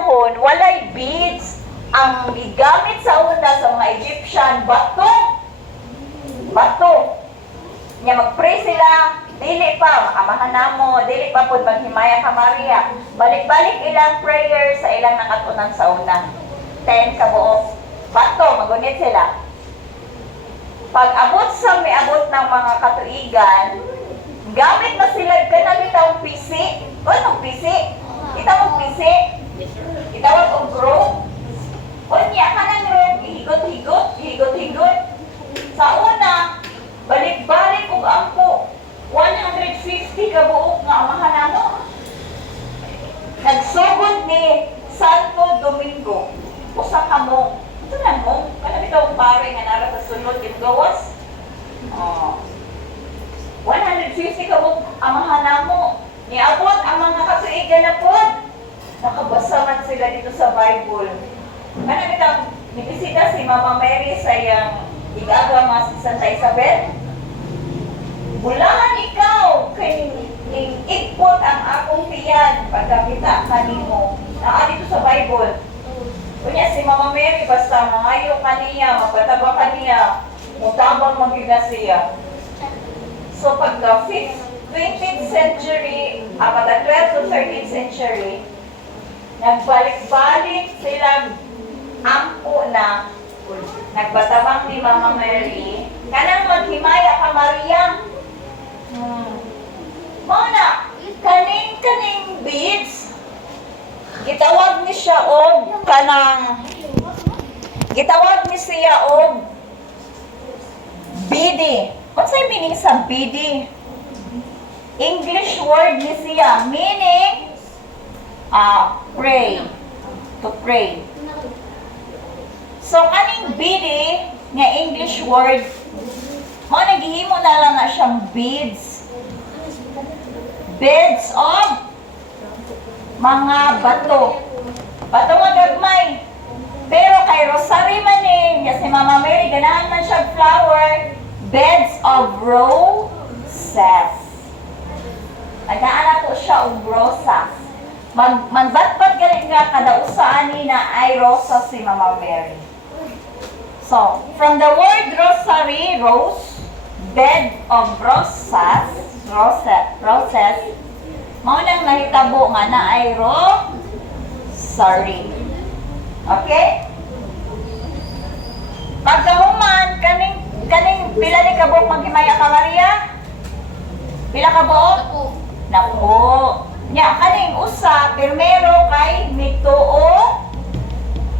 panahon, walay beads. Ang gigamit sa una sa mga Egyptian, bato. Bato. Nya magpray sila, dili pa, amahan namo, dili pa po maghimaya ka Maria. Balik-balik ilang prayer sa ilang nakatunan sa una. Ten kabuok. Bato, magunit sila. Pag abot sa may abot ng mga katuigan, gamit na sila kanang itawag pisi. O, anong pisi? Itawag pisi. Itawag og group. O niya ka ng group, higot-higot, higot-higot. Sa una, balik-balik og ampo. 150 ka buok nga amahan namo. Nagsugod ni Santo Domingo. Usa ka mo. Ito na mo. Kanang itawag pare nga nara sa sunod yung gawas. Oh. 150 ka buok amahan namo. Niabot ang mga katuigan na po. Nakabasa man sila dito sa Bible. Kanang itawag, nibisita si Mama Mary sa iyang igagawa si Santa Isabel. Bulahan ikaw kay ning ikpot ang akong tiyan pagkakita kanimo. Naa dito sa Bible. Kunya si Mama Mary basta mangayo kaniya, magpataba kaniya, mutabang magiga siya. So pag the 5th, 20th century, apa the 12th to 13th century, nagbalik-balik silang ampo na nagbatabang ni Mama Mary, kanang maghimaya ka Maria. Hmm. Mana, kaning kaning beads, gitawag ni siya og kanang gitawag ni siya og bidi. Unsay meaning sa bidi? English word ni siya meaning ah pray to pray. So kaning bidi nga English word mo naghihimo na lang na siyang beads. Beads of mga bato. Bato nga gagmay. Pero kay Rosary man eh, nga si Mama Mary, ganahan man siya flower, beds of roses. Nagaan ako siya og rosas. Mag magbatbat galing nga kada usa ani na ay rosa si Mama Mary. So, from the word rosary, rose, bed of rosas, roses, roses, mao nang nahitabo nga na ay rosary. Okay? Pagkahuman, kaning kaning pila ni kabok maghimaya ka Maria? Pila ka buok? Naku. Nya kaning usa primero kay mituo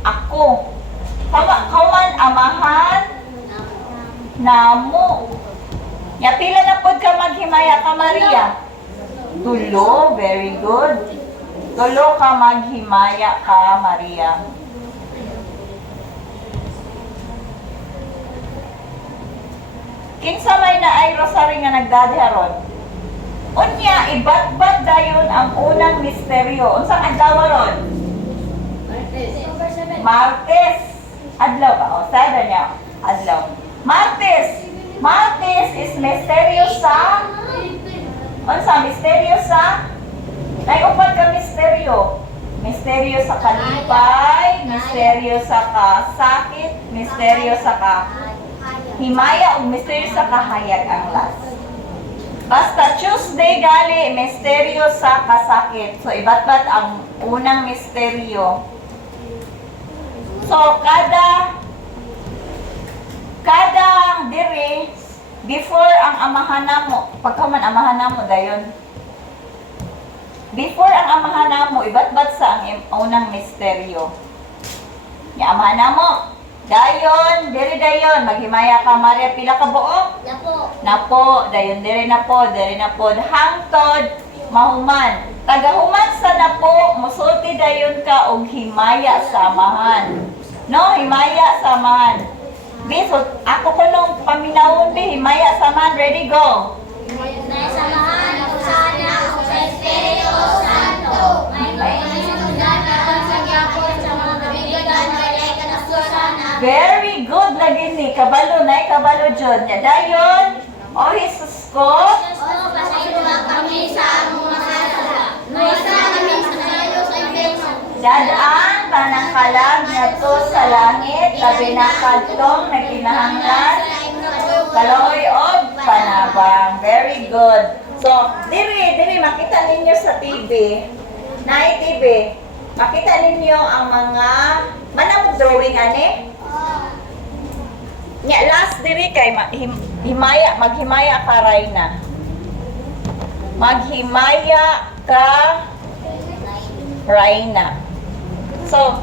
ako. Kawa kauman amahan namo. Nya pila na pod ka maghimaya ka Maria? Tulo, very good. Tulo ka maghimaya ka Maria. Kinsa may na ay rosary nga nagdadiharon? Unya, dayon ang unang misteryo. Unsang adlaw ron? Martes. Adlaw ba? O, sada niya. Adlaw. Martes. Martes is misteryo sa... Unsa, misteryo sa... Naiupat ka misteryo. Misteryo sa kalipay, misteryo sa kasakit, misteryo sa ka himaya o misteryo sa kahayag ang last. Basta Tuesday gali, misteryo sa kasakit. So, ibat-bat ang unang misteryo. So, kada kada dire before ang amahan namo, pagka man amahan namo dayon. Before ang amahan namo, ibat-bat sa ang unang misteryo. Ya amahan namo, dayon, dire dayon, maghimaya ka Maria pila ka buok? Napo, dayon dire na po, dire na po, hangtod, mahuman. Tagahuman sa napo, musulti dayon ka og himaya samahan. No, himaya samahan. Biso, ako ko nung paminawon bi, himaya samahan, ready, go. Very good lagi ni, kabalo na, kabalo dyan. Nya dayon, o Jesus ko, Dadaan panangkalag na to sa langit, labi na kadtong nagkinahanglan, kaloy og panabang. Very good. So, diri, diri, makita ninyo sa TV, na TV, makita ninyo ang mga, manamog drawing ani? Nya, last diri kay ma- him- himaya, maghimaya ka Rayna. Maghimaya ka Rayna. So,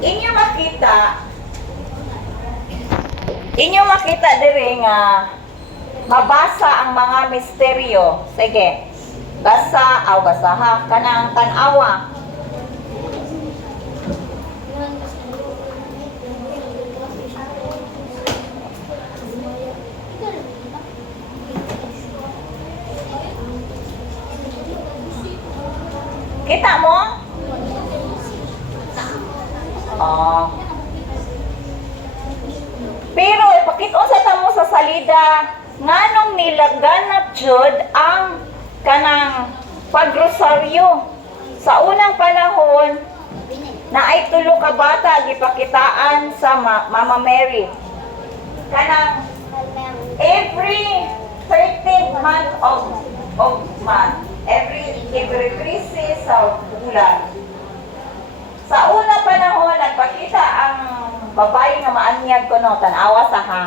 inyo makita inyo makita diri nga mabasa ang mga misteryo. Sige. Basa, aw basa ha, kanang tanawa. Kita mo? Oh. Pero ipakita sa tamo sa salida nganong nilaganap jud ang kanang pagrosaryo. Sa unang panahon na ay tulo ka bata gipakitaan sa Ma- Mama Mary. Kanang every 13th month of of month, crisis sa bulan. Sa una panahon, nagpakita ang babae nga maanyag ko no, tanawa sa ha.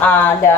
Ah, the